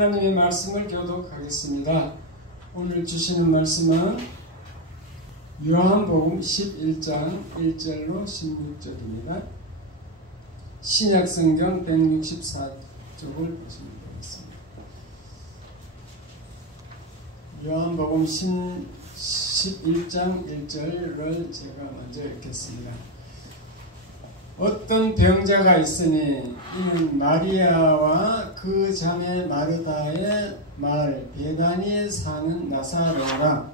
하나님의 말씀을 교독하겠습니다. 오늘 주시는 말씀은 요한복음 11장 1절로 16절입니다. 신약성경 164쪽을 보시면 되겠습니다. 요한복음 11장 1절을 제가 먼저 읽겠습니다. 어떤 병자가 있으니 이는 마리아와 그 자매 마르다의 마을 베다니에 사는 나사로라.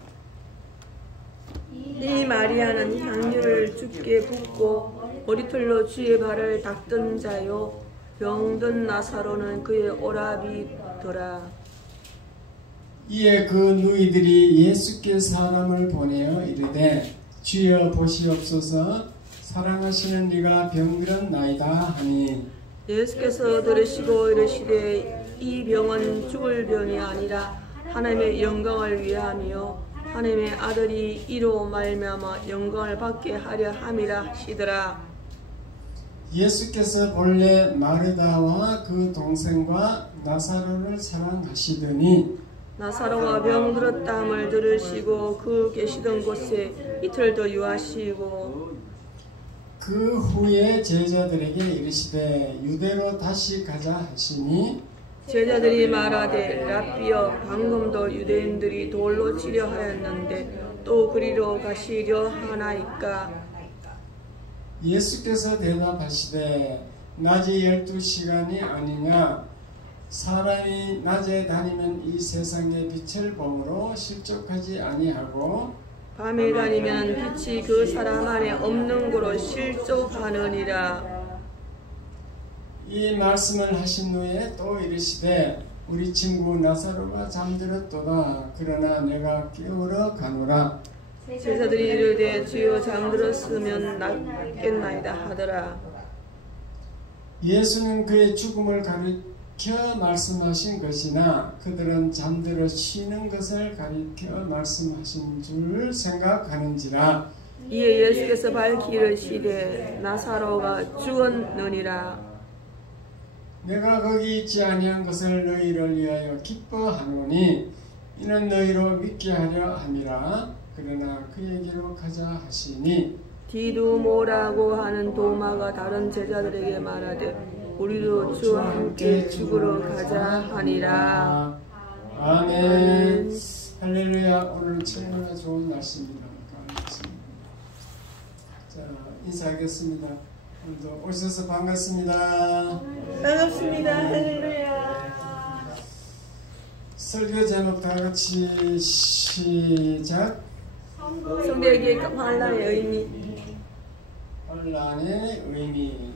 이 마리아는 향유를 주께 붓고 머리털로 주의 발을 닦던 자요, 병든 나사로는 그의 오라비더라. 이에 그 누이들이 예수께 사람을 보내어 이르되 주여 보시옵소서, 사랑하시는 이가 병들었나이다 하니, 예수께서 들으시고 이르시되 이 병은 죽을 병이 아니라 하나님의 영광을 위함이요 하나님의 아들이 이로 말미암아 영광을 받게 하려 함이라 하시더라. 예수께서 본래 마르다와 그 동생과 나사로를 사랑하시더니 나사로가 병들었다함을 들으시고 그 계시던 곳에 이틀 더 유하시고, 그 후에 제자들에게 이르시되 유대로 다시 가자 하시니, 제자들이 말하되 라삐여, 방금도 유대인들이 돌로 치려 하였는데 또 그리로 가시려 하나이까? 예수께서 대답하시되 낮이 12시간이 아니냐? 사람이 낮에 다니면 이 세상의 빛을 보므로 실족하지 아니하고 밤에 다니면 빛이 그 사람 안에 없는 고로 실족하느니라. 이 말씀을 하신 후에 또 이르시되 우리 친구 나사로가 잠들었도다. 그러나 내가 깨우러 가노라. 제자들이 이르되 주여 잠들었으면 낫겠나이다 하더라. 예수는 그의 죽음을 가리켜 말씀하신 것이나 그들은 잠들어 쉬는 것을 가리켜 말씀하신 줄 생각하는지라. 이에 예수께서 밝히 이르시되 나사로가 죽었느니라. 내가 거기 있지 아니한 것을 너희를 위하여 기뻐하노니 이는 너희로 믿게 하려 함이라. 그러나 그에게로 가자 하시니, 디두모라고 하는 도마가 다른 제자들에게 말하되 우리도 주와 함께 죽으러 가자 하니라. 아멘. 할렐루야. 오늘 정말 좋은 날씨입니다. 자, 인사하겠습니다. 오늘도 오셔서 반갑습니다. 반갑습니다. 할렐루야. 설교 제목 다 같이 시작. 성대에게 환란의 의미. 환란의 의미.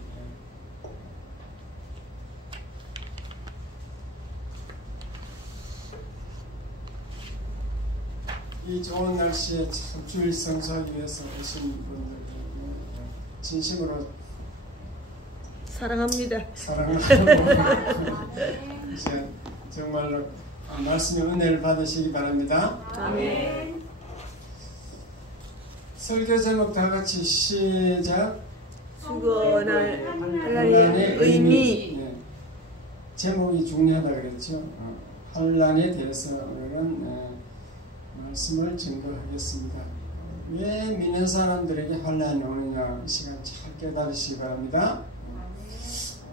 이 좋은 날씨에 참 주일 성수하기 위해서 오신 분들 진심으로 사랑합니다. 사랑하고 이제 정말로 말씀의 은혜를 받으시기 바랍니다. 아멘. 설교 제목 다 같이 시작. 수고날 환란의 의미. 네. 제목이 중요하다 그랬죠. 환란에 대해서 오늘은 말씀을 증거하겠습니다. 왜 믿는 사람들에게 환란이 오느냐, 이 시간 잘 깨달으시기 바랍니다.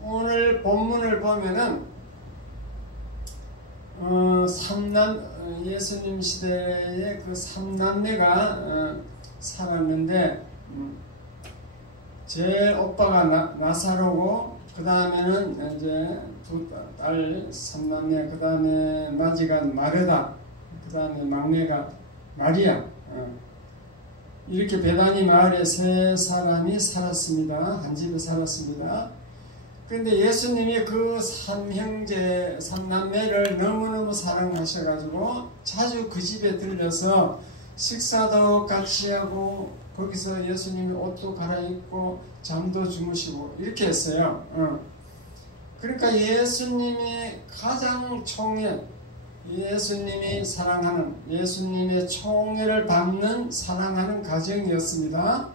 오늘 본문을 보면은 예수님 시대에 그 삼남매가 살았는데 제일 오빠가 나사로고, 그 다음에는 이제 두 딸 삼남매, 그 다음에 마지가 마르다, 그 다음에 막내가 마리아. 이렇게 베다니 마을에 세 사람이 살았습니다. 한 집에 살았습니다. 그런데 예수님이 그 삼형제, 삼남매를 너무너무 사랑하셔가지고 자주 그 집에 들려서 식사도 같이 하고 거기서 예수님이 옷도 갈아입고 잠도 주무시고 이렇게 했어요. 그러니까 예수님이 가장 예수님이 사랑하는, 예수님의 총애를 받는 사랑하는 가정이었습니다.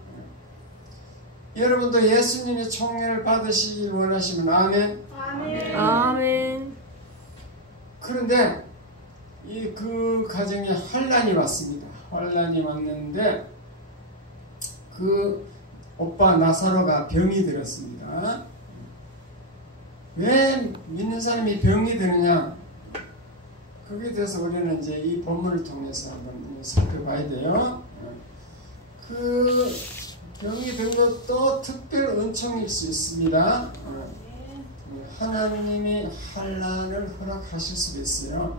여러분도 예수님의 총애를 받으시길 원하시면 아멘. 아멘. 그런데 그 가정에 환란이 왔습니다. 환란이 왔는데 그 오빠 나사로가 병이 들었습니다. 왜 믿는 사람이 병이 드느냐? 거기에 대해서 우리는 이제 이 본문을 통해서 한번 살펴봐야 돼요. 그 병이 든 것도 특별 은총일 수 있습니다. 하나님이 환난을 허락하실 수도 있어요.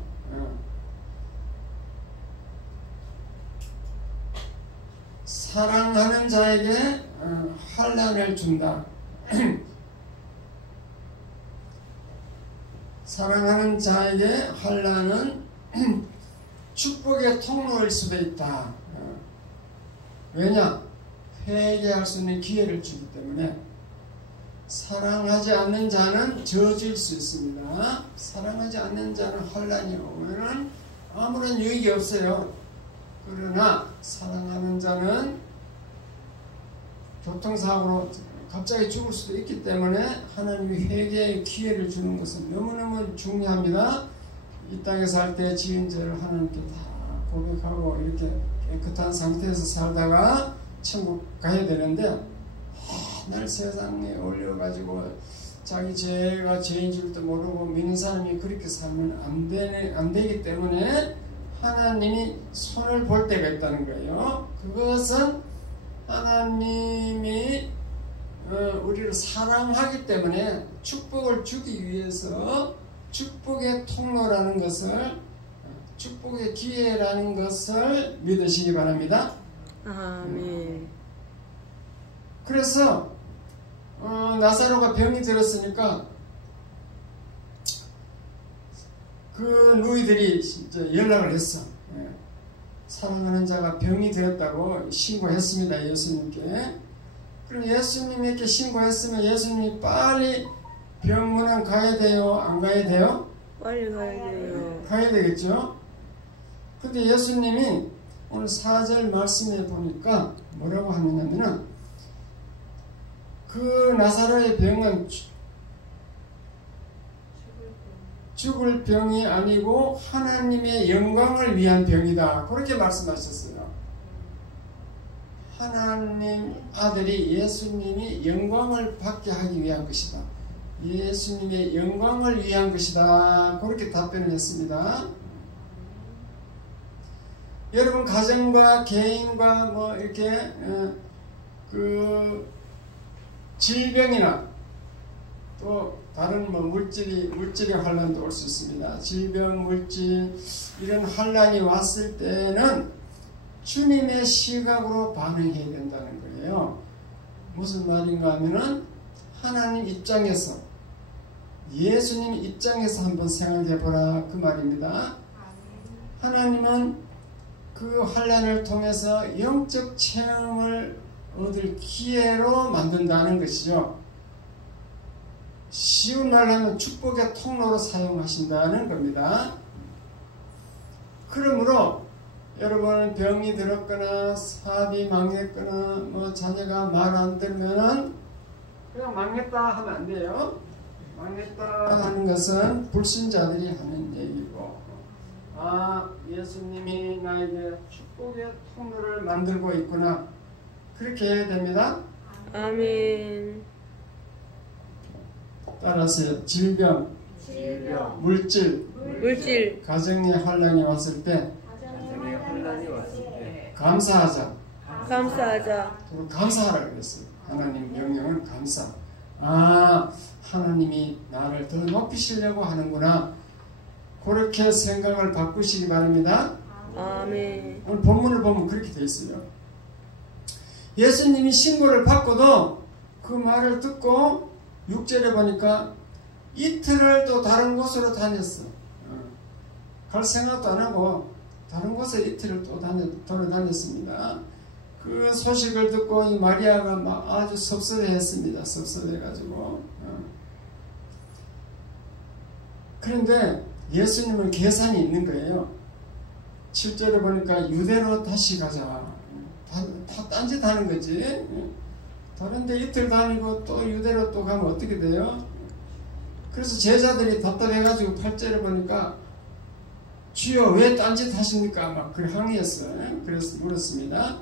사랑하는 자에게 환난을 준다. 사랑하는 자에게 환난은 축복의 통로일 수도 있다. 왜냐? 회개할 수 있는 기회를 주기 때문에. 사랑하지 않는 자는 저주일 수 있습니다. 사랑하지 않는 자는 환난이 오면은 아무런 유익이 없어요. 그러나 사랑하는 자는 교통사고로 갑자기 죽을 수도 있기 때문에 하나님이 회개의 기회를 주는 것은 너무너무 중요합니다. 이 땅에 살 때 지은 죄를 하나님께 다 고백하고 이렇게 깨끗한 상태에서 살다가 천국 가야 되는데 날 세상에 올려가지고 자기 죄가 죄인 줄도 모르고 믿는 사람이 그렇게 살면 안 되기 때문에 하나님이 손을 볼 때가 있다는 거예요. 그것은 하나님이 우리를 사랑하기 때문에 축복을 주기 위해서 축복의 통로라는 것을, 축복의 기회라는 것을 믿으시기 바랍니다. 아멘. 그래서 나사로가 병이 들었으니까 그 누이들이 진짜 연락을 했어. 사랑하는 자가 병이 들었다고 신고했습니다. 예수님께. 그럼 예수님에게 신고했으면 예수님이 빨리 병문안 가야 돼요? 안 가야 돼요? 빨리 가야 돼요. 가야 되겠죠? 근데 예수님이 오늘 4절 말씀에 보니까 뭐라고 하느냐면은 그 나사로의 병은 죽을 병이 아니고 하나님의 영광을 위한 병이다. 그렇게 말씀하셨어요. 하나님 아들이 예수님이 영광을 받게 하기 위한 것이다. 예수님의 영광을 위한 것이다. 그렇게 답변을 했습니다. 여러분 가정과 개인과 뭐 이렇게 그 질병이나 또 다른 뭐 물질의 환란도 올 수 있습니다. 질병, 물질 이런 환란이 왔을 때는 주님의 시각으로 반응해야 된다는 거예요. 무슨 말인가 하면은 하나님 입장에서, 예수님 입장에서 한번 생각해 보라 그 말입니다. 하나님은 그 환란을 통해서 영적 체험을 얻을 기회로 만든다는 것이죠. 쉬운 말로 하면 축복의 통로로 사용하신다는 겁니다. 그러므로 여러분 병이 들었거나 사업이 망했거나 뭐 자녀가 말 안 들으면 그냥 망했다 하면 안 돼요. 망했다 하는 것은 불신자들이 하는 얘기고, 예수님이 나에게 축복의 통로를 만들고 있구나, 그렇게 해야 됩니다. 아멘. 따라서 질병, 물질, 가정의 환란이 왔을 때 감사하자. 그리고 감사하라 그랬어요. 하나님 명령은 감사. 하나님이 나를 더 높이시려고 하는구나. 그렇게 생각을 바꾸시기 바랍니다. 아멘. 오늘 본문을 보면 그렇게 되어 있어요. 예수님이 신고를 받고도 그 말을 듣고 6절에 보니까 이틀을 또 다른 곳으로 다녔어. 갈 생각도 안 하고 다른 곳에 이틀을 또 돌아다녔습니다. 그 소식을 듣고 이 마리아가 막 아주 섭섭해했습니다. 섭섭해가지고. 그런데 예수님은 계산이 있는 거예요. 7절에 보니까 유대로 다시 가자. 다 딴짓 하는 거지. 다른데 이틀 다니고 또 유대로 또 가면 어떻게 돼요? 그래서 제자들이 답답해가지고 8절에 보니까 주여 왜 딴짓 하십니까? 막 그래 항의했어요. 그래서 물었습니다.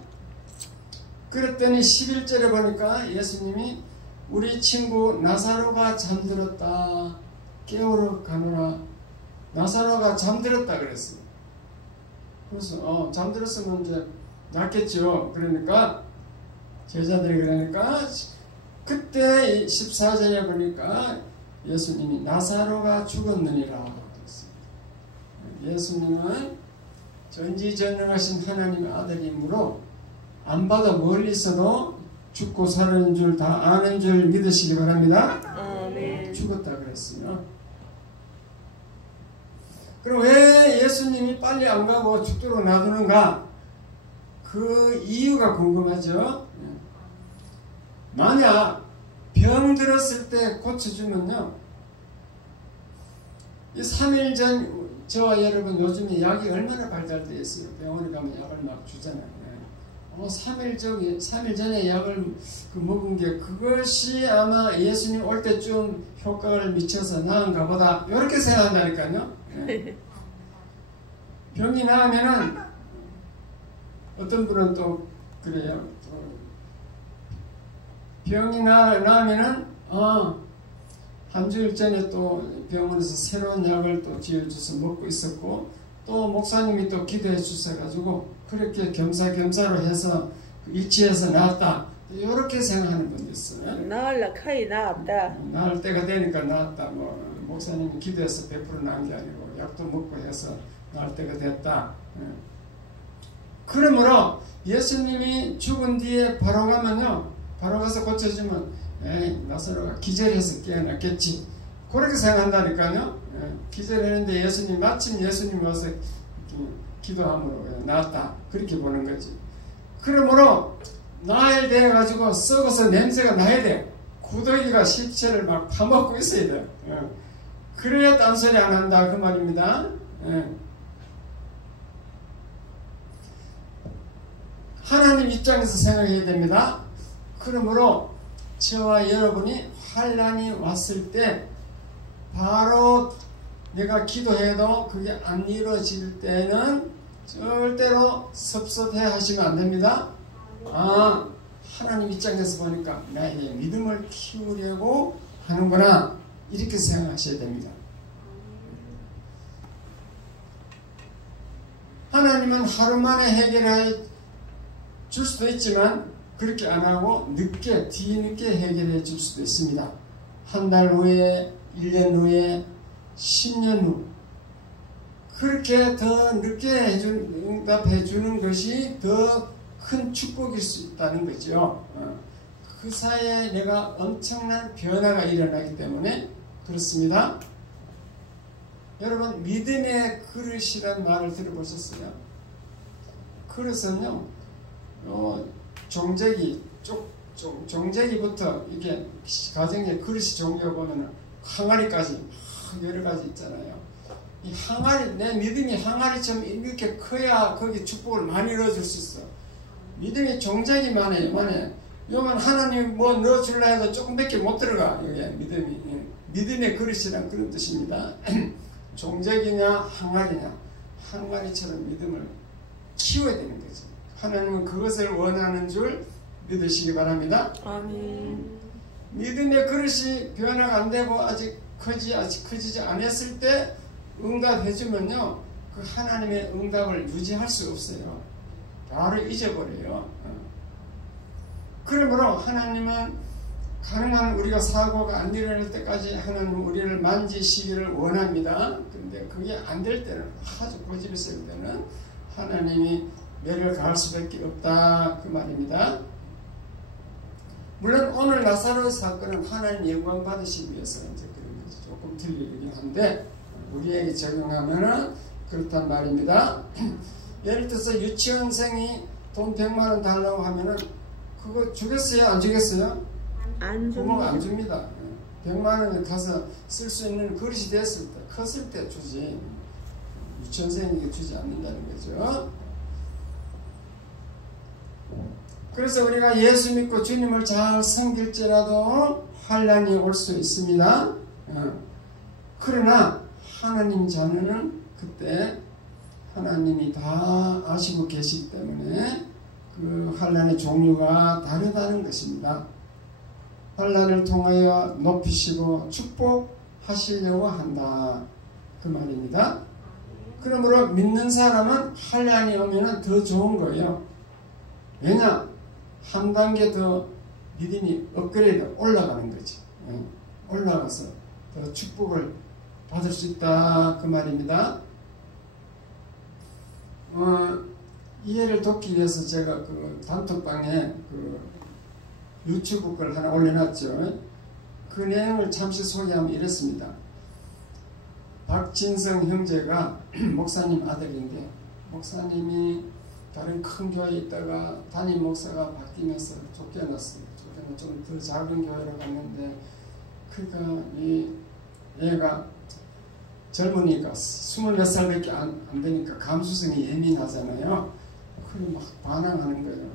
그랬더니 11절에 보니까 예수님이 우리 친구 나사로가 잠들었다. 깨우러 가노라. 나사로가 잠들었다 그랬어요. 그래서 잠들었으면 이제 낫겠죠. 그러니까 제자들이 그러니까 그때 14절에 보니까 예수님이 나사로가 죽었느니라 그랬어요. 예수님은 전지전능하신 하나님의 아들이므로 안 봐도 멀리 있어도 죽고 사는 줄 다 아는 줄 믿으시기 바랍니다. 아멘. 죽었다 그랬어요. 그럼 왜 예수님이 빨리 안 가고 죽도록 놔두는가? 그 이유가 궁금하죠. 만약 병 들었을 때 고쳐주면요, 이 3일 전 저와 여러분 요즘에 약이 얼마나 발달되어 있어요. 병원에 가면 약을 막 주잖아요. 3일 전에 약을 먹은 게 그것이 아마 예수님 올 때쯤 효과를 미쳐서 나은가 보다 이렇게 생각한다니까요. 병이 나으면은 어떤 분은 또 그래요. 병이 나으면은 한 주일 전에 또 병원에서 새로운 약을 또 지어줘서 먹고 있었고 또 목사님이 또 기도해 주셔가지고 그렇게 겸사겸사로 해서 일치해서 나았다. 이렇게 생각하는 분도 있어요. 나을라 카이 나았다. 나을 때가 되니까 나았다. 목사님이 기도해서 100% 나은 게 아니고 약도 먹고 해서 나을 때가 됐다. 그러므로 예수님이 죽은 뒤에 바로 가면요, 바로 가서 고쳐주면 나사로가 기절해서 깨어났겠지. 그렇게 생각한다니까요. 기절했는데 마침 예수님이 와서 기도함으로 나았다. 그렇게 보는 거지. 그러므로 나야 돼가지고 썩어서 냄새가 나야 돼. 구더기가 시체를 막 파먹고 있어야 돼. 그래야 딴소리 안 한다 그 말입니다. 하나님 입장에서 생각해야 됩니다. 그러므로 저와 여러분이 환난이 왔을 때 바로 내가 기도해도 그게 안 이루어질 때는 절대로 섭섭해 하시면 안 됩니다. 하나님 입장에서 보니까 나에게 믿음을 키우려고 하는구나, 이렇게 생각하셔야 됩니다. 하나님은 하루 만에 해결해 줄 수도 있지만 그렇게 안 하고 뒤늦게 해결해 줄 수도 있습니다. 한 달 후에, 1년 후에, 10년 후 그렇게 더 늦게 응답해 주는 것이 더 큰 축복일 수 있다는 거죠. 그 사이에 내가 엄청난 변화가 일어나기 때문에 그렇습니다. 여러분, 믿음의 그릇이라는 말을 들어보셨어요? 그릇은요, 종재기부터 이게 가정에 그릇이 종류가 보면 항아리까지 여러 가지 있잖아요. 이 항아리, 내 믿음이 항아리처럼 이렇게 커야 거기 축복을 많이 넣어줄 수 있어. 믿음이 종재기만 해. 요건 하나님 뭐 넣어줄라 해도 조금밖에 못 들어가. 여기 믿음의 그릇이란 그런 뜻입니다. 종재기냐 항아리냐, 항아리처럼 믿음을 키워야 되는 거죠. 하나님은 그것을 원하는 줄 믿으시기 바랍니다. 아멘. 믿음의 그릇이 변화가 안 되고 아직 커지지 않았을 때 응답해주면요, 그 하나님의 응답을 유지할 수 없어요. 바로 잊어버려요. 그러므로 하나님은 가능한 우리가 사고가 안 일어날 때까지 하나님은 우리를 만지시기를 원합니다. 그런데 그게 안 될 때는, 아주 고집이 있을 때는 하나님이 매를 가할 수밖에 없다 그 말입니다. 물론 오늘 나사로 사건은 하나님 영광 받으시기 위해서 이제 그런 것이 조금 틀리긴 한데 우리에게 적용하면은 그렇단 말입니다. 예를 들어서 유치원생이 돈 100만 원 달라고 하면은 그거 주겠어요? 안 주겠어요? 안 부모가 안 줍니다. 100만 원을 가서 쓸 수 있는 그릇이 됐을 때, 컸을 때 주지. 유치원생에게 주지 않는다는 거죠. 그래서 우리가 예수 믿고 주님을 잘 섬길지라도 환난이 올 수 있습니다. 그러나 하나님 자녀는 그때 하나님이 다 아시고 계시기 때문에 그 환난의 종류가 다르다는 것입니다. 환난을 통하여 높이시고 축복하시려고 한다 그 말입니다. 그러므로 믿는 사람은 환난이 오면 더 좋은 거예요. 왜냐? 한 단계 더 믿음이 업그레이드 올라가는 거지. 올라가서 더 축복을 받을 수 있다 그 말입니다. 이해를 돕기 위해서 제가 그 단톡방에 그 유튜브 걸 하나 올려놨죠. 그 내용을 잠시 소개하면 이렇습니다. 박진성 형제가 목사님 아들인데, 목사님이 다른 큰 교회에 있다가 담임 목사가 바뀌면서 쫓겨났어요. 좀 더 작은 교회로 갔는데, 그러니까 얘가 젊으니까 24살밖에 안 되니까 감수성이 예민하잖아요. 그래 막 반항하는 거예요.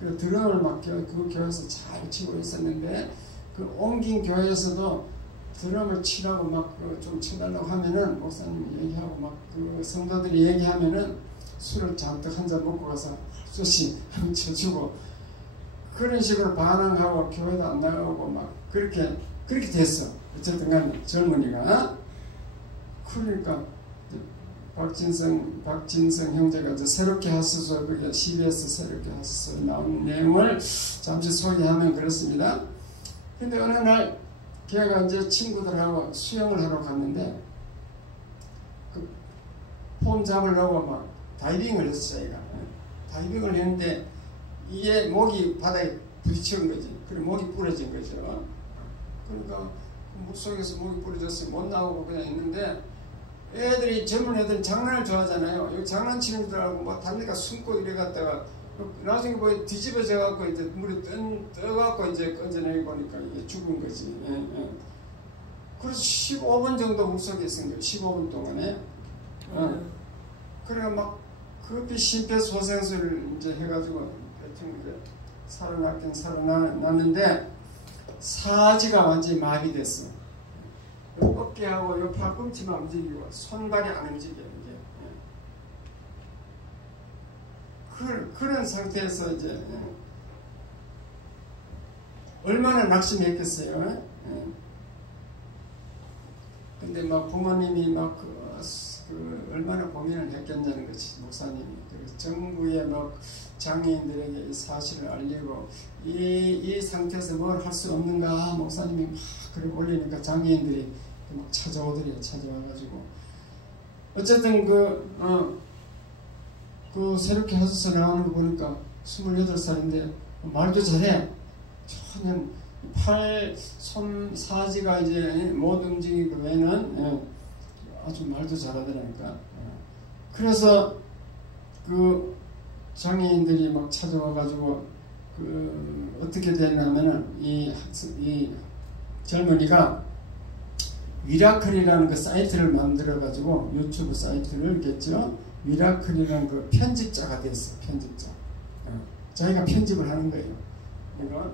그래서 드럼을 막 그 교회에서 잘 치고 있었는데, 그 옮긴 교회에서도 드럼을 치라고 막 좀 쳐달라고 하면은 목사님이 얘기하고 막 그 성도들이 얘기하면은 술을 잔뜩 한 잔 먹고 가서 쏘시 한번 쳐주고, 그런 식으로 반항하고 교회도 안 나가고 막 그렇게 됐어. 어쨌든 간에 젊은이가. 그러니까 박진성 형제가 이제 새롭게 하소서, 그게 CBS 새롭게 하소서 나온 내용을 잠시 소개하면 그렇습니다. 근데 어느 날 걔가 이제 친구들하고 수영을 하러 갔는데, 그 폼 잡으려고 막 다이빙을 했어. 자기가 다이빙을 했는데 이게 목이 바닥에 부딪힌 거지. 그래 목이 부러진 거죠. 그러니까 물속에서 목이 부러져서 못 나오고 그냥 있는데, 애들이 젊은 애들은 장난을 좋아하잖아요. 여기 장난치는 줄 알고 뭐 다른 데가 숨고 이래 갔다가 나중에 뭐 뒤집어져 갖고 이제 물이 떠갖고 이제 건져내 보니까 이게 죽은 거지. 그래서 15분 정도 물속에 있은 거예요. 15분 동안에. 그래가 막 급히 심폐소생술을 이제 해가지고 대충 이제 살아났긴 살아났는데, 사지가 완전히 마비됐어. 어깨하고 요 팔꿈치만 움직이고 손발이 안 움직여. 그런 상태에서 이제 얼마나 낙심했겠어요. 근데 막 부모님이 막 얼마나 고민을 했겠냐는 거지, 목사님이. 그래서 정부에 막 장애인들에게 이 사실을 알리고, 이 상태에서 뭘 할 수 없는가 목사님이 막 그래 올리니까 장애인들이 막 찾아와가지고 어쨌든 그 새롭게 하소서 나오는 거 보니까 28살인데 말도 잘해. 전혀 팔, 손, 사지가 이제 못 움직이고 외에는 아주 말도 잘하더라니까. 그래서 그 장애인들이 막 찾아와가지고 어떻게 됐냐면은 이 젊은이가 미라클이라는 그 사이트를 만들어가지고, 유튜브 사이트를 겠죠. 미라클이라는 그 편집자가 됐어. 편집자. 자기가 편집을 하는 거예요. 그러니까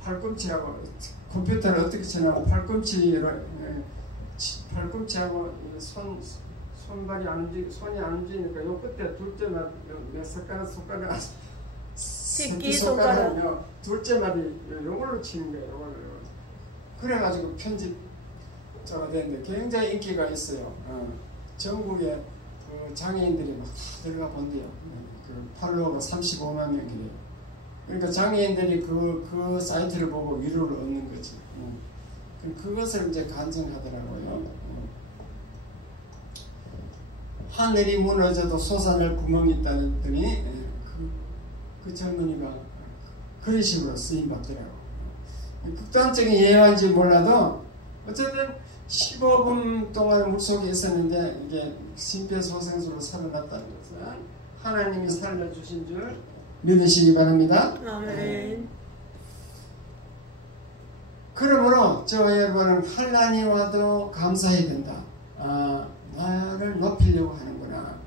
팔꿈치하고 컴퓨터를 어떻게 치냐고 팔꿈치하고 손발이 안 움직이고 손이 안 움직이니까 요 끝에 둘째만 몇 손가락 새끼손가락 둘째 말이 요걸로 치는 거예요. 요걸로. 그래가지고 편집자가 됐는데 굉장히 인기가 있어요. 전국에 그 장애인들이 막 들어가 본대요. 그 팔로워가 35만 명이래요. 그러니까 장애인들이 그 사이트를 보고 위로를 얻는 거지. 그것을 이제 간증하더라고요. 하늘이 무너져도 솟아날 구멍이 있다더니 그 젊은이가 그런 식으로 쓰임받더라고. 극단적인 예화인지 몰라도 어쨌든 15분 동안 물속에 있었는데 이게 심폐소생술로 살아났다는 것은 하나님이 살려주신 줄 믿으시기 바랍니다. 아멘. 그러므로 저와 여러분은 환난이 와도 감사해야 된다. 나를 높이려고 하는구나.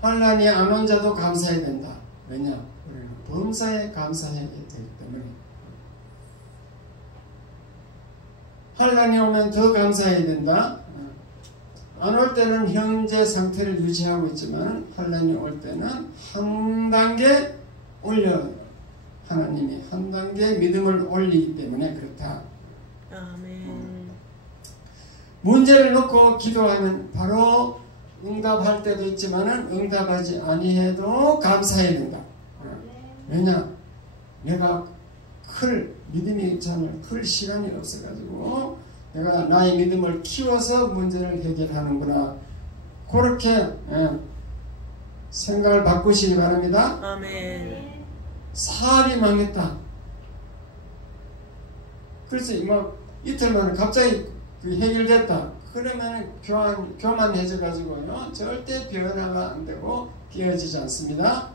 환난이 안 온 자도 감사해야 된다. 왜냐? 우리는 범사에 감사해야 되기 때문에. 환난이 오면 더 감사해야 된다. 안 올 때는 현재 상태를 유지하고 있지만 환란이 올 때는 한 단계 올려 하나님이 한 단계 믿음을 올리기 때문에 그렇다. 아멘. 문제를 놓고 기도하면 바로 응답할 때도 있지만은 응답하지 아니해도 감사해야 된다. 왜냐? 내가 믿음이 있잖아요. 클 시간이 없어가지고 내가 나의 믿음을 키워서 문제를 해결하는구나. 그렇게 생각을 바꾸시기 바랍니다. 아멘. 사업이 망했다. 그래서 이틀 만에 갑자기 해결됐다. 그러면 교만해져가지고요. 절대 변화가 안 되고 깨어지지 않습니다.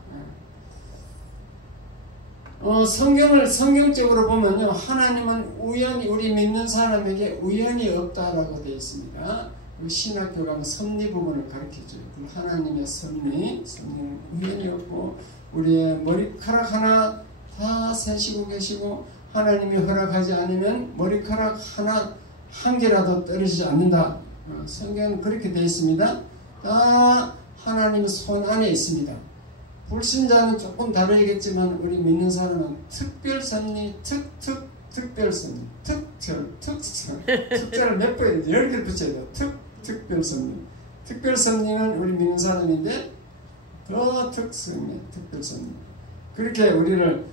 성경적으로 보면요. 하나님은 우연히, 우리 믿는 사람에게 우연이 없다라고 되어 있습니다. 신학교 가면 섭리 부분을 가르쳐줘요. 하나님의 섭리는 우연이 없고, 우리의 머리카락 하나 다 세시고 계시고, 하나님이 허락하지 않으면 머리카락 하나 한 개라도 떨어지지 않는다. 성경은 그렇게 되어 있습니다. 다 하나님의 손 안에 있습니다. 불신자는 조금 다르겠지만 우리 믿는 사람은 특별섭리, 특별섭리, 특별을 몇 번, 10개를 붙여야 돼요. 특별섭리. 특별섭리는 우리 믿는 사람인데 더 특섭리. 그렇게 우리를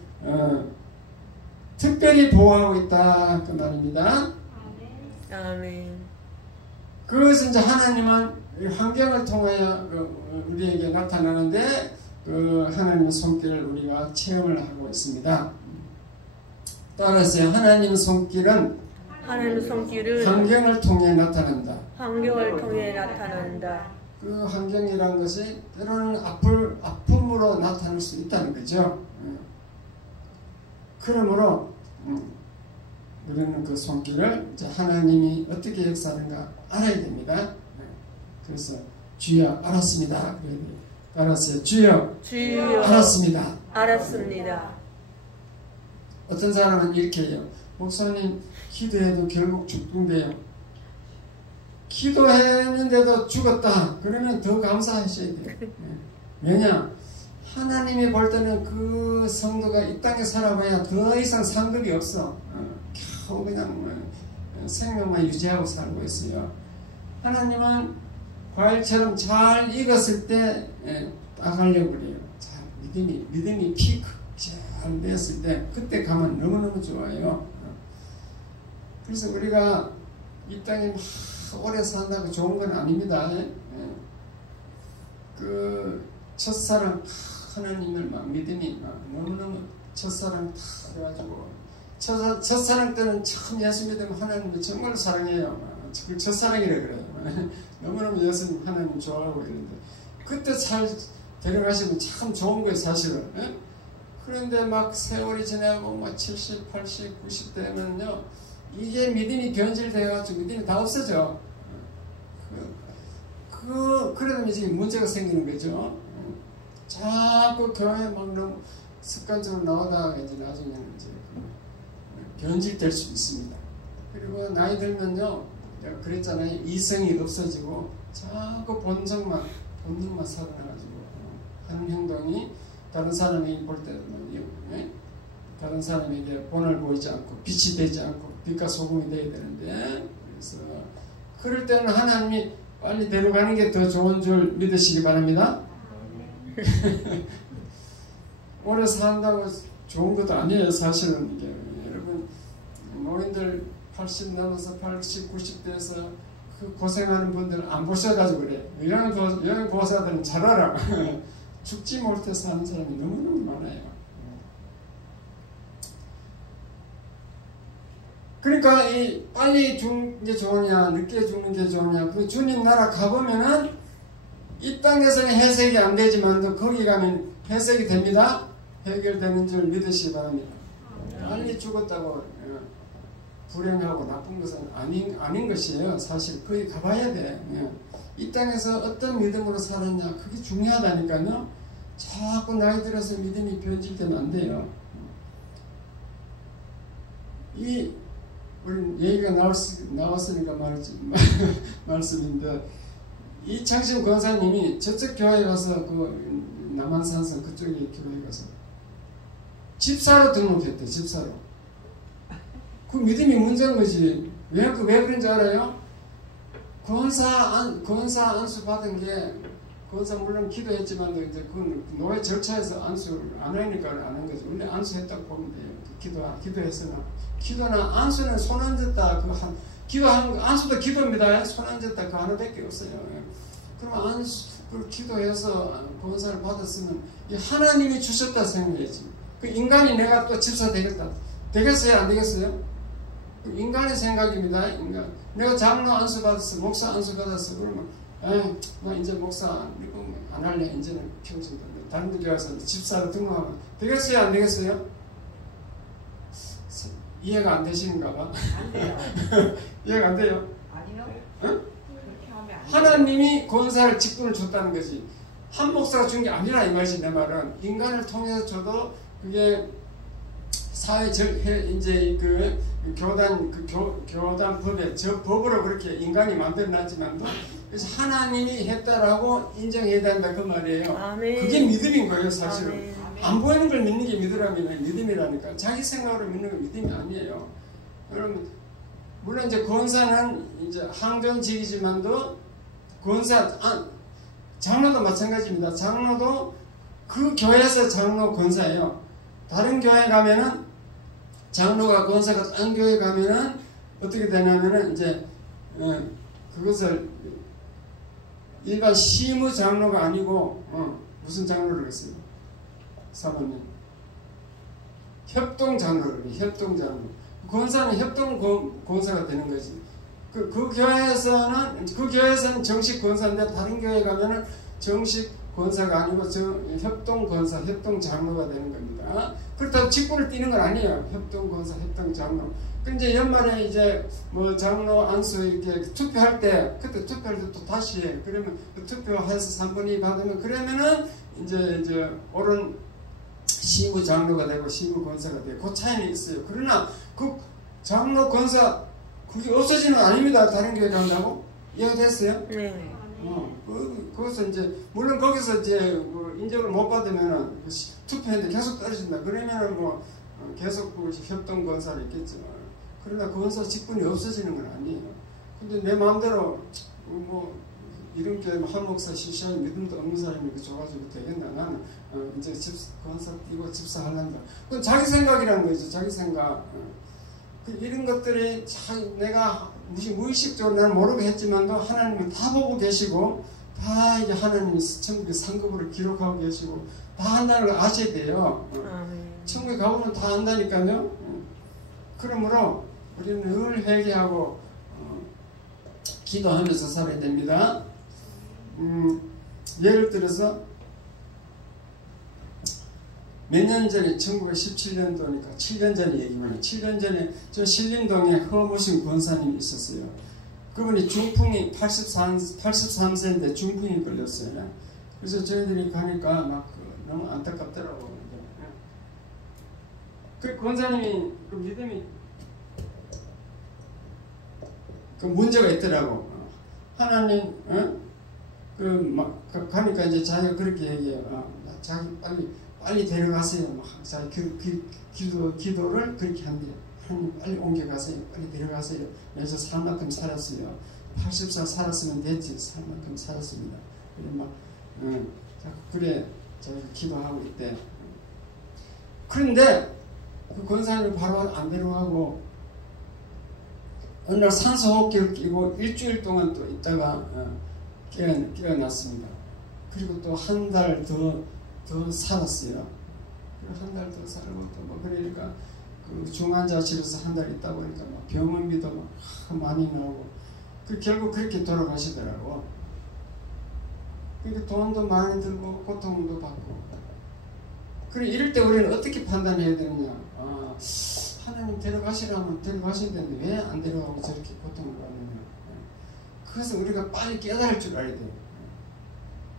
특별히 보호하고 있다 그 말입니다. 아멘. 그것은 이제 하나님은 환경을 통하여 우리에게 나타나는데 그 하나님의 손길을 우리가 체험을 하고 있습니다. 따라서 하나님의 손길은 환경을 통해 나타난다. 그 환경이란 것이 때로는 아픔으로 나타날 수 있다는 거죠. 그러므로 우리는 그 손길을 이제 하나님이 어떻게 역사하는가 알아야 됩니다. 그래서 주여 알았습니다. 따라서 주여 알았습니다. 어떤 사람은 이렇게 해요. 목사님 기도해도 결국 죽는데요. 기도했는데도 죽었다. 그러면 더 감사하셔야 돼요. 왜냐? 하나님이 볼 때는 그 성도가 이 땅에 살아봐야 더 이상 상급이 없어. 겨우 그냥 생명만 유지하고 살고 있어요. 하나님은 과일처럼 잘 익었을 때 따가려고 그래요. 잘 믿음이 피크 잘 됐을 때 그때 가면 너무너무 좋아요. 그래서 우리가 이 땅에 막 오래 산다고 좋은 건 아닙니다. 그 첫사랑 하나님을 막 믿음이 막 너무너무 첫사랑 다 해가지고 첫사랑 때는 참 예수 믿으면 하나님을 정말 사랑해요. 그 첫사랑이라 그래요. 너무너무 예수님 하나님 좋아하고 있는데 그때 잘 데려가시면 참 좋은 거예요 사실은. 그런데 막 세월이 지나고 막 70, 80, 90 되면요 이게 믿음이 변질되어가지고 믿음이 다 없어져. 그러면 지금 문제가 생기는 거죠. 자꾸 교회 막 너무 습관적으로 나오다가 이제 나중에는 이제 변질될 수 있습니다. 그리고 나이 들면요, 내가 그랬잖아요. 이성이 없어지고 자꾸 본능만 살아나가지고 하는 행동이 다른 사람에게 볼 때도 다른 사람에게 본을 보이지 않고 빛이 되지 않고 빛과 소금이 되어야 되는데 그래서 그럴 때는 하나님이 빨리 데려가는 게 더 좋은 줄 믿으시기 바랍니다. 오래 산다고 좋은 것도 아니에요. 사실은 이게 여러분 노인들 80 넘어서 80, 90 돼서 그 고생하는 분들 안 보셔가지고 그래. 여행보호사들은 잘 알아. 죽지 못해 사는 사람이 너무너무 많아요. 그러니까 이 빨리 죽는 게 좋으냐 늦게 죽는 게 좋으냐 그 주님 나라 가보면은 이 땅에서는 해석이 안 되지만 거기 가면 해석이 됩니다. 해결되는 줄 믿으시기 바랍니다. 빨리 죽었다고 불행하고 나쁜 것은 아닌 것이에요. 사실 거기 가봐야 돼. 이 땅에서 어떤 믿음으로 살았냐 그게 중요하다니까요. 자꾸 나이 들어서 믿음이 변질되면 안 돼요. 우리 얘기가 나왔으니까 말씀인데 이창신 권사님이 저쪽 교회 가서 그 남한산성 그쪽에 교회 가서 집사로 등록했대. 집사로. 그 믿음이 문제인 거지. 왜 그런지 알아요? 권사 안수 받은 게 권사 물론 기도했지만도 이제 그 노예 절차에서 안수를 안 하니까 안 한 거지. 원래 안수했다고 보면 돼요. 기도나 안수는 손 얹었다. 안수도 기도입니다. 손 얹었다. 그 하나밖에 없어요. 그럼 안수를 기도해서 권사를 받았으면 하나님이 주셨다 생각해야지. 그 인간이 내가 또 집사 되겠다. 되겠어요? 안 되겠어요? 그 인간의 생각입니다. 인간. 내가 장로 안수 받았어. 목사 안수 받았어. 그러면 나 이제 목사 안 할래. 이제는 평생 다른 데 가서 집사로 등록하면 되겠어요? 안 되겠어요? 이해가 안 되시는가 봐. 안 돼요. 이해가 안 돼요? 아니요. 응? 그렇게 하면 안 돼요. 하나님이 권사를 직분을 줬다는 거지. 한 목사가 준 게 아니라 이 말이지. 내 말은 인간을 통해서 줘도 그게 사회 이제 그 교단 법에 저 법으로 그렇게 인간이 만들어놨지만도 그래서 하나님이 했다라고 인정해야 된다 그 말이에요. 아멘. 그게 믿음인 거예요, 사실은. 아멘. 안 보이는 걸 믿는 게 믿음이라니까. 자기 생각으로 믿는 건 믿음이 아니에요. 여러분, 물론 이제 권사는 이제 항존직이지만도 장로도 마찬가지입니다. 장로도 그 교회에서 장로 권사예요. 다른 교회 가면은 장로가 권사가 다른 교회 가면은 어떻게 되냐면은 이제 그것을 일반 시무 장로가 아니고 무슨 장로를 했어요? 사모님 협동 장로를 협동 장로. 권사는 협동 권사가 되는 거지. 그 교회에서는 정식 권사인데 다른 교회 가면은 정식 권사가 아니고 협동 권사, 협동 장로가 되는 겁니다. 그렇다고 직분을 띄는 건 아니에요. 협동 권사, 협동 장로. 그 이제 연말에 이제 뭐 장로 안수 이렇게 투표할 때 그때 투표할 때 또 다시 해. 그러면 그 투표해서 3분의 2 받으면 그러면은 이제 옳은 시무 장로가 되고 시무 권사가 되고 그 차이는 있어요. 그러나 그 장로 권사 그게 없어지는 건 아닙니다. 다른 교회 간다고 이해됐어요? 네. 거기서 이제 물론 거기서 이제 뭐 인정을 못 받으면은 투표했는데 계속 떨어진다. 그러면은 뭐 계속 그 협동 권사를 있겠죠. 그러나 권사 직분이 없어지는 건 아니에요. 근데 내 마음대로 뭐 이런 교회 한 목사 시시하게 믿음도 없는 사람이 줘가지고 되겠나? 나는 이제 권사 이거 집사 하란다. 그건 자기 생각이라는 거죠. 자기 생각. 이런 것들이 내가 무의식적으로 나는 모르게 했지만도 하나님은 다 보고 계시고 다 이제 하나님이 천국의 상급으로 기록하고 계시고 다 한다는 걸 아셔야 돼요. 천국에 가보면 다 한다니까요. 그러므로 우리는 늘 회개하고 기도하면서 살아야 됩니다. 예를 들어서 몇 년 전에 1917년도니까 7년 전에 얘기만 해요. 7년 전에 저 신림동에 허무신 권사님이 있었어요. 그분이 중풍이 83세인데 중풍이 걸렸어요. 그래서 저희들이 가니까 막 너무 안타깝더라고요. 그 권사님이 그 믿음이 그 문제가 있더라고. 하나님 가니까 이제 자기가 그렇게 얘기해요. 자기 빨리 데려가세요. 막 자기 기도를 그렇게 한대요. 하나님 빨리 옮겨가세요. 빨리 데려가세요. 그래서 살 만큼 살았어요. 80살 살았으면 됐지. 살 만큼 살았습니다. 그래 자기가 기도하고 있대. 그런데 그 권사님이 바로 안 데려가고 어느 날 산소호흡기를 끼고 일주일 동안 또 있다가 깨어났습니다. 그리고 또 한 달 더 살았어요. 한 달 더 살고 또 뭐 그러니까 그 중환자실에서 한 달 있다 보니까 막 병원비도 막 많이 나오고 결국 그렇게 돌아가시더라고. 그러니까 돈도 많이 들고 고통도 받고. 그래 이럴 때 우리는 어떻게 판단해야 되느냐? 하나님 데려가시라면 데려가신다는데 왜 안 데려가고 저렇게 고통을 받느냐? 그것은 우리가 빨리 깨달을 줄 알아야 돼요.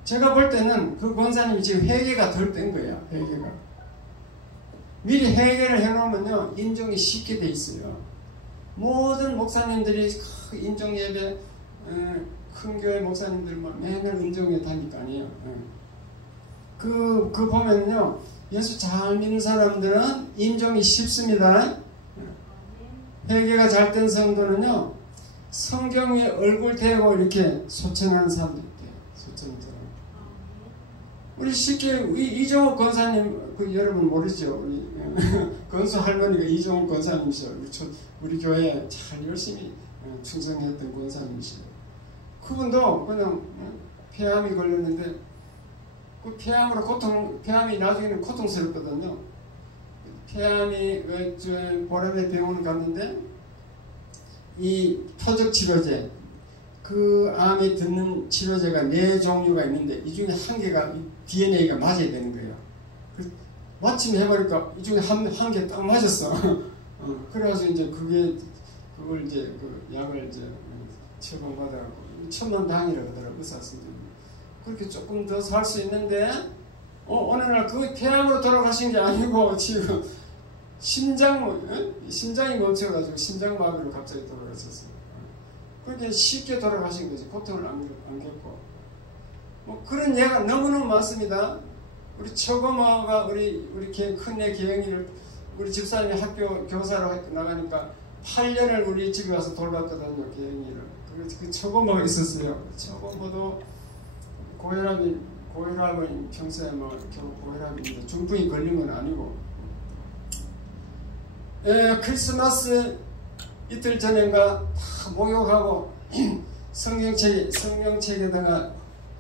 제가 볼 때는 그 권사님이 지금 회개가 덜 된 거예요. 회개가. 미리 회개를 해놓으면요 인정이 쉽게 돼 있어요. 모든 목사님들이 인정 예배 큰 교회 목사님들만 맨날 은정에 다니까요. 그 보면요, 예수 잘 믿는 사람들은 인정이 쉽습니다. 회개가 잘 된 성도는요, 성경 위에 얼굴 대고 이렇게 소천하는 사람도 있대요. 소천처럼. 우리 쉽게 이종욱 권사님, 여러분 모르죠? 우리 건수 할머니가 이종욱 권사님이시죠. 우리 교회에 잘 열심히 충성했던 권사님이시죠. 그분도 그냥 폐암이 걸렸는데 그 폐암이 나중에는 고통스럽거든요. 폐암이 보람의 병원 갔는데 이 표적 치료제, 그 암에 듣는 치료제가 4종류가 있는데 이 중에 한 개가 DNA가 맞아야 되는 거예요. 마침 해보니까 이 중에 한 개 딱 맞았어. 그래가지고 이제 그걸 이제 그 약을 이제 처방받아갖고 천만당이라고 하더라고요. 의사 선생님. 그렇게 조금 더 살 수 있는데 어느 날 그 폐암으로 돌아가신 게 아니고 지금 심장이 멈춰가지고 심장마비로 갑자기 돌아가셨어요. 그렇게 쉽게 돌아가신 거지. 고통을 안 겪고. 뭐 그런 예가 너무너무 많습니다. 우리 초고모가 우리 큰애 기영이를 우리 집사님이 학교 교사로 나가니까 8년을 우리 집에 와서 돌봤거든요. 기영이를. 그 초고모가 있었어요. 초고모도 고혈압은 평소에 뭐 고혈압인데 중풍이 걸린 건 아니고. 크리스마스 이틀 전인가 다 목욕하고 성경책에다가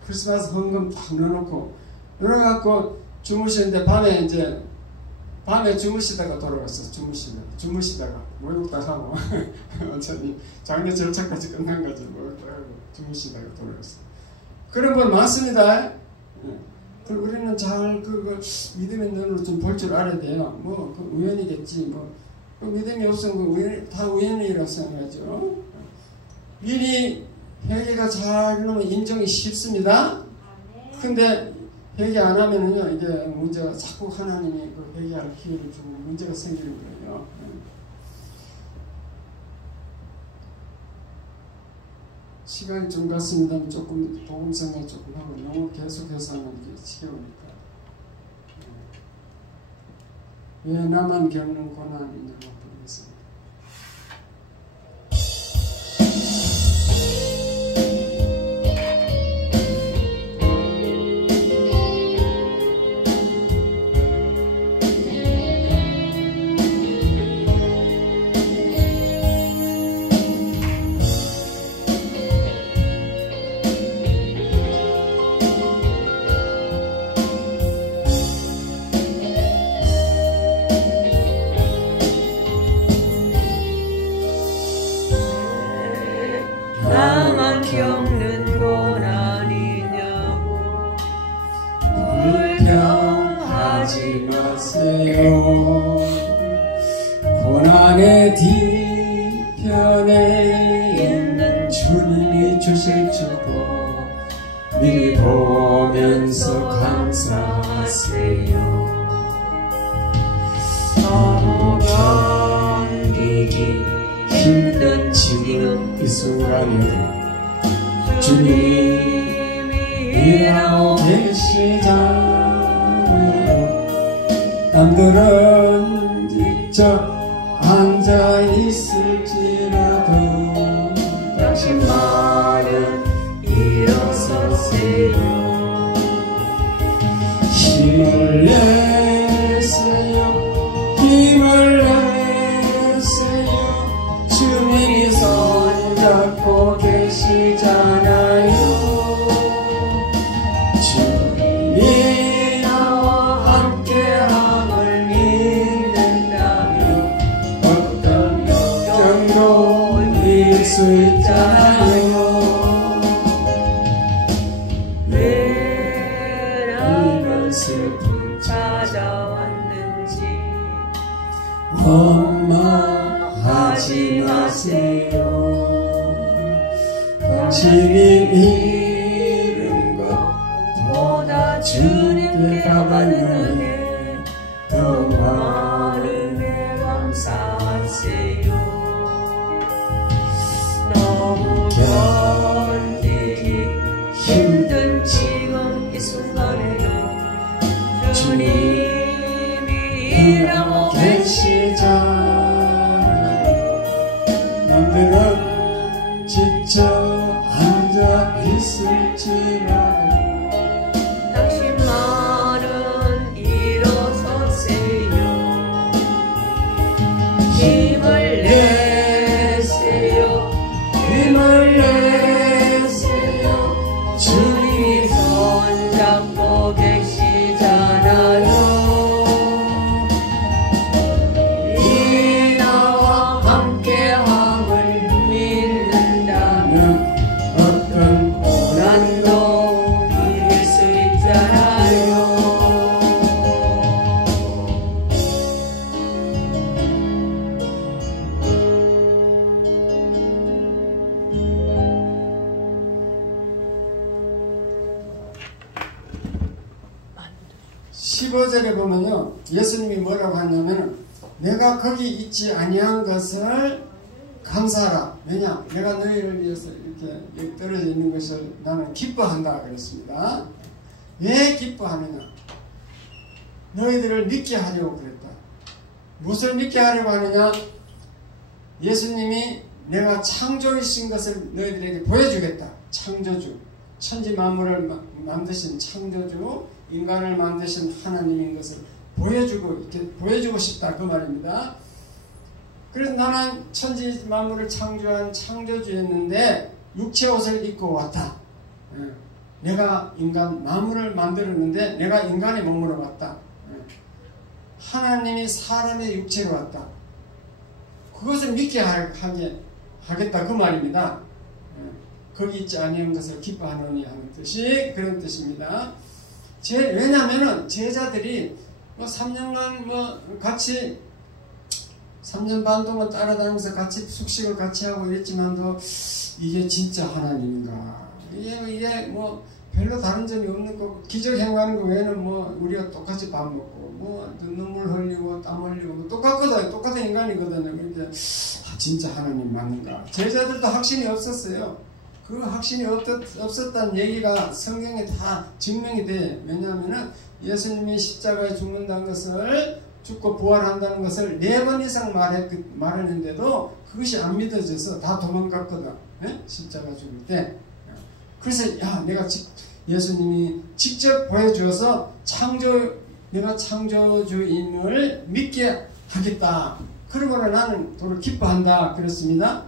크리스마스 헌금 딱 넣어놓고 열어갖고 주무시는데 밤에 주무시다가 돌아갔어. 주무시다가 목욕 다 하고 어차피 장례 절차까지 끝난 거지. 목욕 다 하고 주무시다가 돌아갔어. 그런 분 많습니다. 우리는 잘 믿음의 눈으로 좀 볼 줄 알아야 돼요. 뭐 우연이겠지. 믿음이 없으면 다 우연이라고 생각하죠. 미리 회개가 잘 되면 인정이 쉽습니다. 근데 회개 안 하면은요, 이게 문제가 자꾸 하나님이 회개할 기회를 주고 문제가 생기는 거예요. 시간이 좀 갔습니다. 조금 복음 생각 조금 하고 너무 계속해서 하면 이게 지겨우니까. 왜 나만 겪는 고난인지로 보겠습니다. 겪는 고난이냐고 불평하지 마세요. 고난의 뒤편에 있는 주님이 주실 줄도 미리 보면서 감사하세요. 너무 견디기 힘든 지금 이 순간에도 주님이 일하고 계시잖아요. 남들은 직접 앉아 있을지라도 당신만은 일어서세요. 힘을 내세요. 힘을 내세요. 주님이 손잡고 계시잖아요. 주님이 나와 함께함을 믿는다면 어떤 역경도 이길 수 있잖아요. 왜 나를 슬픔 찾아왔는지 원망하지 마세요. 당신이 잃은 것보다 주님께 갚은 은혜 더 많으게 감사하세요. 너무 견디 있을지라도 당신 말은 일어서세요. 힘을 내세요. 힘을 내세요. 주님이 손잡고 계시잖아요. 이 나와 함께함을 믿는다면 어떤 고난도 이길 수 있잖아요. 십오 절에 보면요, 예수님이 뭐라고 하냐면 내가 거기 있지 아니한 것을 감사하라. 왜냐? 내가 너희를 위해서 이렇게 여기 떨어져 있는 것을 나는 기뻐한다 그랬습니다. 왜 기뻐하느냐? 너희들을 믿게 하려고 그랬다. 무엇을 믿게 하려고 하느냐? 예수님이 내가 창조이신 것을 너희들에게 보여주겠다. 창조주, 천지 만물을 만드신 창조주, 인간을 만드신 하나님인 것을 보여주고 싶다 그 말입니다. 그래서 나는 천지 만물을 창조한 창조주였는데 육체 옷을 입고 왔다. 내가 인간 만물을 만들었는데 내가 인간의 몸으로 왔다. 하나님이 사람의 육체로 왔다. 그것을 믿게 하겠다 그 말입니다. 거기 있지 아니한 것을 기뻐하노니 하는 뜻이 그런 뜻입니다. 왜냐하면 제자들이 3년간 같이 3년 반 동안 따라다니면서 같이 숙식을 같이 하고 이랬지만도 이게 진짜 하나님인가? 이게 뭐 별로 다른 점이 없는 거고 기적 행하는 거 외에는 뭐 우리가 똑같이 밥 먹고 뭐 눈물 흘리고 땀 흘리고 똑같거든. 똑같은 인간이거든요. 그러니까 진짜 하나님 맞는가? 제자들도 확신이 없었어요. 그 확신이 없었다는 얘기가 성경에 다 증명이 돼. 왜냐하면은 예수님이 십자가에 죽는다는 것을 죽고 부활한다는 것을 4번 이상 말했는데도 그것이 안 믿어져서 다 도망갔거든. 십자가 죽을 때. 그래서 내가 예수님이 직접 보여주어서 내가 창조주임을 믿게 하겠다. 그러고는 나는 도를 기뻐한다. 그랬습니다.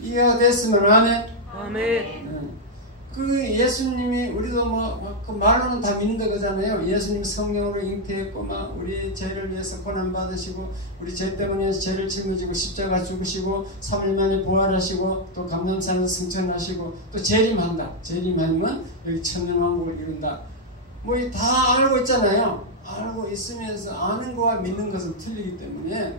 이해가 됐으면 아멘. 아멘. 그 예수님이 우리도 그 말로는 다 믿는다 그러잖아요. 예수님 성령으로 잉태했고 우리 죄를 위해서 고난 받으시고 우리 죄 때문에 죄를 짊어지고 십자가 죽으시고 3일 만에 부활하시고 또 감람산에서 승천하시고 또 재림한다. 재림하면 여기 천년왕국을 이룬다. 뭐 다 알고 있잖아요. 알고 있으면서 아는 거와 믿는 것은 틀리기 때문에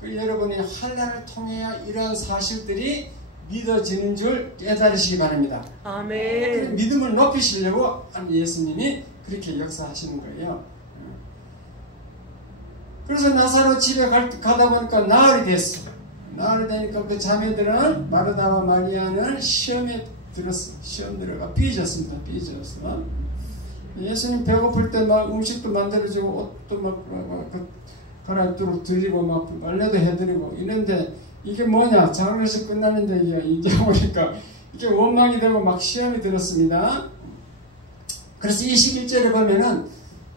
그 여러분이 환난을 통해야 이러한 사실들이 믿어지는 줄 깨달으시기 바랍니다. 아멘. 믿음을 높이시려고 예수님이 그렇게 역사하시는 거예요. 그래서 나사로 집에 가다 보니까 나흘이 됐어. 나흘이 되니까 그 자매들은 마르다와 마리아는 시험에 들었어. 시험 들어가 삐졌습니다. 삐졌어. 예수님 배고플 때 음식도 만들어주고 옷도 갈아입도록 드리고 빨래도 해드리고 이런데 이게 뭐냐? 장례식 끝났는데 이제 보니까 이게 원망이 되고 시험이 들었습니다. 그래서 21절에 보면은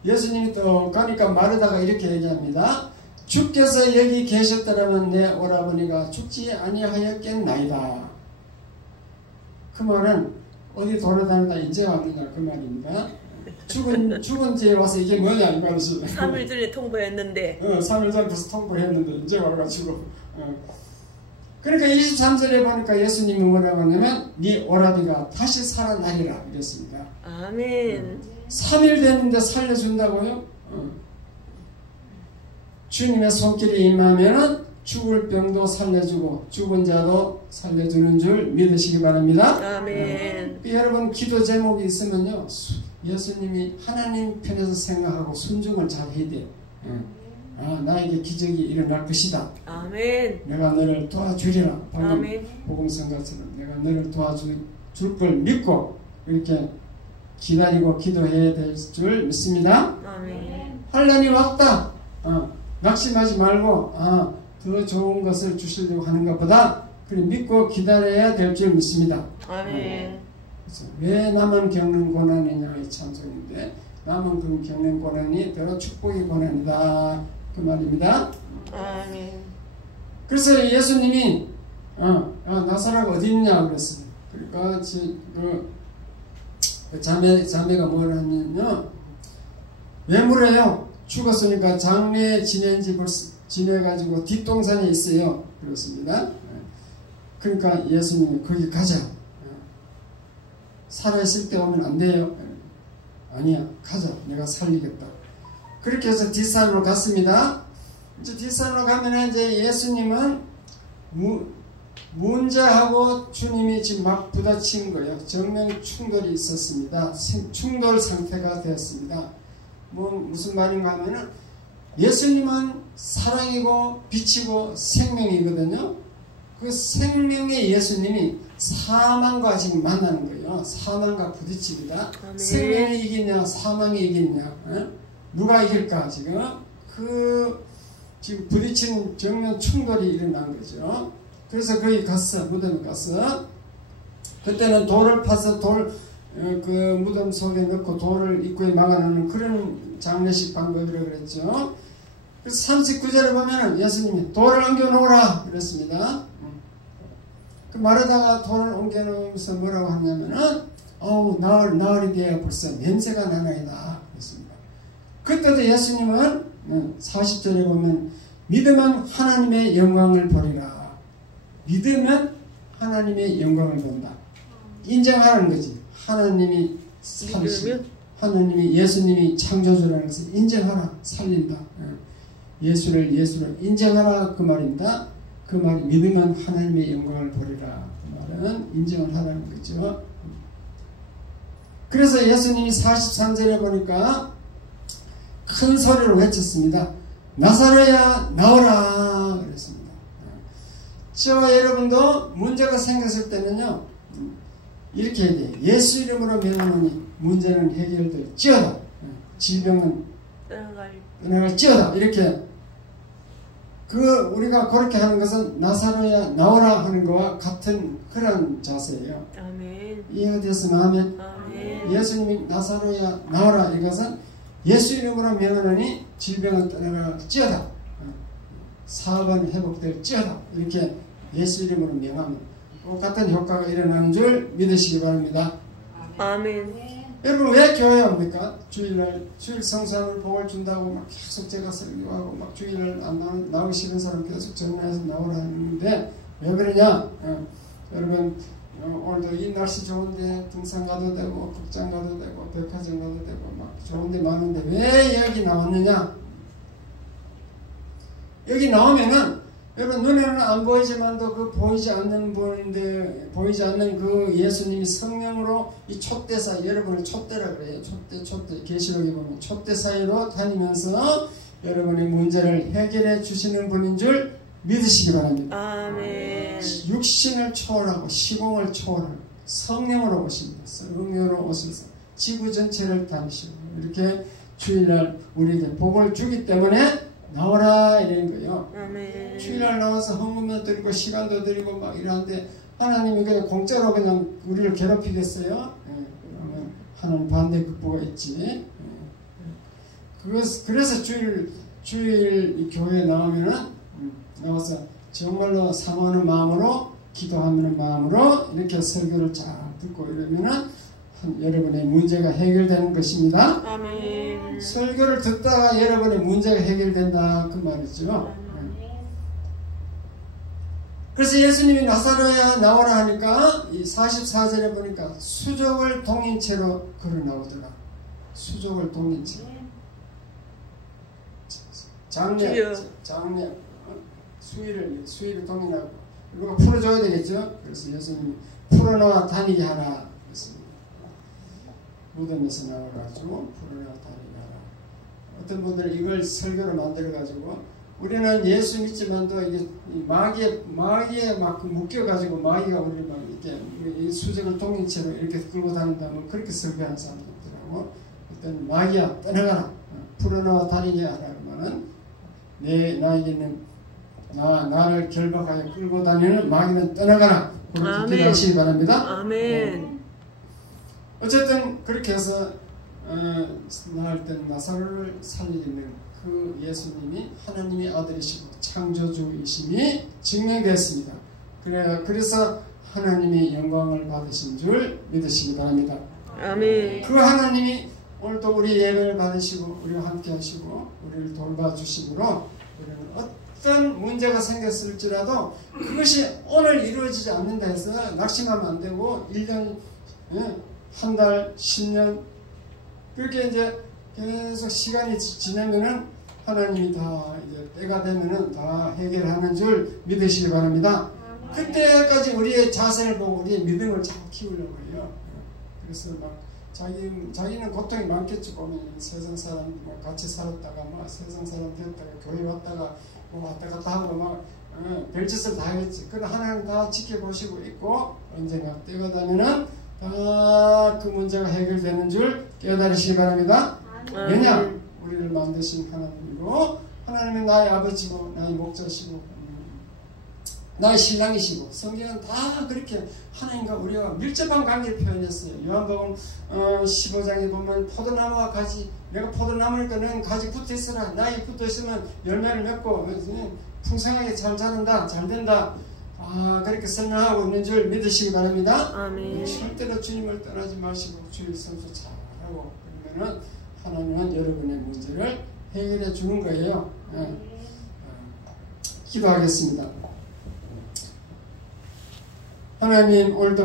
예수님이 또 가니까 마르다가 이렇게 얘기합니다. 주께서 여기 계셨더라면 내 오라버니가 죽지 아니하였겠나이다. 그 말은 어디 돌아다니다 이제 왔느냐 그 말입니다. 죽은 뒤에 와서 이게 뭐냐 이 말이지. 3일 전에 통보했는데 3일 전부터 통보를 했는데 이제 와가지고 그러니까 23절에 보니까 예수님이 뭐라고 하냐면 네 오라비가 다시 살아나리라 이랬습니다. 아멘. 3일 됐는데 살려준다고요? 주님의 손길이 임하면 죽을 병도 살려주고 죽은 자도 살려주는 줄 믿으시기 바랍니다. 아멘. 여러분 기도 제목이 있으면요 예수님이 하나님 편에서 생각하고 순종을 잘 해야 돼요. 나에게 기적이 일어날 것이다. 아멘. 내가 너를 도와주리라. 방금 아멘. 복음성가처럼 내가 너를 도와줄 걸 믿고 이렇게 기다리고 기도해야 될 줄 믿습니다. 아멘. 환난이 왔다. 낙심하지 말고 더 좋은 것을 주시려고 하는 것보다 그래 믿고 기다려야 될 줄 믿습니다. 아멘. 그래서 왜 나만 겪는 고난이냐 이 찬송인데 나만 겪는 고난이 더 축복의 고난이다 그 말입니다. 아멘. 그래서 예수님이 나사로가 어디 있냐 그랬어요. 그러니까 그 자매가 뭐라 하냐면요, 왜 물어요? 죽었으니까 장례 지내가지고 뒷동산에 있어요. 그렇습니다. 그러니까 예수님이 거기 가자. 살아있을 때 오면 안 돼요. 아니야, 가자. 내가 살리겠다. 그렇게 해서 뒷산으로 갔습니다. 이제 뒷산으로 가면 이제 예수님은 문자하고 주님이 지금 막 부딪힌 거예요. 정면 충돌이 있었습니다. 충돌 상태가 되었습니다. 무슨 말인가 하면은 예수님은 사랑이고 빛이고 생명이거든요. 그 생명의 예수님이 사망과 지금 만나는 거예요. 사망과 부딪힙니다. 생명이 이기냐 사망이 이기냐, 누가 이길까 지금 지금 부딪히는 정면 충돌이 일어난 거죠. 그래서 거기 갔어. 무덤에 갔어. 그때는 돌을 파서 그 무덤 속에 넣고 돌을 입구에 막아놓는 그런 장례식 방법이라고 그랬죠. 그래서 39절에 보면 예수님이 돌을 옮겨놓으라 그랬습니다. 그 말하다가 돌을 옮겨놓으면서 뭐라고 하냐면은 나흘이 되어 벌써 냄새가 나나이다 그랬습니다. 그때도 예수님은 40절에 보면 믿으면 하나님의 영광을 보리라. 믿으면 하나님의 영광을 본다. 인정하라는 거지. 하나님이 살리시, 하나님이 예수님이 창조주라는 것을 인정하라. 살린다. 예수를 인정하라 그 말입니다. 그 말이 믿으면 하나님의 영광을 보리라. 그 말은 인정을 하라는 거죠. 그래서 예수님이 43절에 보니까 큰 소리로 외쳤습니다. 나사로야 나오라 그랬습니다. 저와 여러분도 문제가 생겼을 때는요, 이렇게 해야 돼요. 예수 이름으로 명하노니 문제는 해결될지어다. 질병은 떠나갈지어다. 이렇게 우리가 그렇게 하는 것은 나사로야 나오라 하는 것과 같은 그런 자세예요. 아멘. 이해가 됐으면 아멘. 아멘. 예수님이 나사로야 나오라 이것은 예수 이름으로 명하노니 질병은 떠나갈지어다. 사업은 회복될지어다. 이렇게 예수 이름으로 명하면 똑같은 효과가 일어나는 줄 믿으시기 바랍니다. 아멘. 여러분 왜 교회 옵니까? 주일 성수하는 복을 준다고 막 계속 제가 설교하고 막 주일날 안 나오기 싫은 사람 계속 전화해서 나오라는데 왜 그러냐? 여러분 오늘도 이 날씨 좋은데 등산 가도 되고 극장 가도 되고 백화점 가도 되고 막 좋은데 많은데 왜 여기 나왔느냐? 여기 나오면은 여러분 눈에는 안 보이지만도 그 보이지 않는 분인데 보이지 않는 그 예수님이 성령으로 이 촛대사 여러분을 촛대라 그래요. 촛대 계시록에 보면 촛대 사이로 다니면서 여러분의 문제를 해결해 주시는 분인 줄 믿으시기 바랍니다. 아멘. 육신을 초월하고 시공을 초월하고 성령으로 오십니다. 성령으로 오셔서 지구 전체를 다니시고 이렇게 주일날 우리에게 복을 주기 때문에 나오라 이런 거예요. 아멘. 주일날 나와서 헌금도 드리고 시간도 드리고 막 이러는데 하나님이 그냥 공짜로 그냥 우리를 괴롭히겠어요? 그러면 하나님 반대 극보가 있지. 그래서 주일 교회에 나오면은 나와서 정말로 사모하는 마음으로 기도하는 마음으로 이렇게 설교를 잘 듣고 이러면은 여러분의 문제가 해결되는 것입니다. 아멘. 설교를 듣다가 여러분의 문제가 해결된다 그 말이죠. 그래서 예수님이 나사로야 나오라 하니까 이 44절에 보니까 수족을 동인채로 걸어 나오더라. 수족을 동인채. 장례 수위를 동인하고 누가 풀어줘야 되겠죠. 그래서 예수님이 풀어놓아 다니게 하라. 무덤에서 나와가지고 풀어놓아 다니게 하라. 어떤 분들은 이걸 설교로 만들어가지고 우리는 예수 믿지만도 이게 마귀에 막 묶여가지고 마귀가 우리를 막 이렇게 이 수적을 동인채로 이렇게 끌고 다닌다면 그렇게 설교하는 사람도 있더라고. 그때는 마귀야 떠나가라. 풀어놓아 다니게 하라. 그러면은 나에게는 나를 결박하여 끌고 다니는 마귀는 떠나가라. 그렇게 기도하시기 바랍니다. 아멘. 어쨌든 그렇게 해서 나을 때 나사로를 살리는 그 예수님이 하나님의 아들이시고 창조주이심이 증명되었습니다. 그래서 하나님이 영광을 받으신 줄 믿으시기 바랍니다. 아멘. 그 하나님이 오늘도 우리 예배를 받으시고 우리와 함께 하시고 우리를 돌봐주심으로 우리는 어떤 문제가 생겼을지라도 그것이 오늘 이루어지지 않는다 해서 낙심하면 안 되고 1년, 한 달, 10년 그렇게 이제 계속 시간이 지나면은 하나님이 다 이제 때가 되면은 다 해결하는 줄 믿으시기 바랍니다. 그때까지 우리의 자세를 보고 우리의 믿음을 잘 키우려고 해요. 그래서 막 자기는 고통이 많겠지. 보면 세상 사람 같이 살았다가 세상 사람 되었다가 교회 왔다가 왔다 갔다 하고 별짓을 다 하겠지. 그러나 하나님 다 지켜보시고 있고 언젠가 때가 되면은 다 그 문제가 해결되는 줄 깨달으시기 바랍니다. 왜냐? 우리를 만드신 하나님이고 하나님은 나의 아버지고 나의 목자시고 나의 신랑이시고 성경은 다 그렇게 하나님과 우리와 밀접한 관계를 표현했어요. 요한복음 15장에 보면 포도나무와 가지, 내가 포도나무니까 너는 가지 붙어있으라. 나에 붙어있으면 열매를 맺고 풍성하게 잘 자란다, 잘 된다. 그렇게 설명하고 있는 줄 믿으시기 바랍니다. 아멘. 절대로 주님을 떠나지 마시고 주의 선수 잘하고 그러면은 하나님은 여러분의 문제를 해결해 주는 거예요. 기도하겠습니다. 하나님 오늘도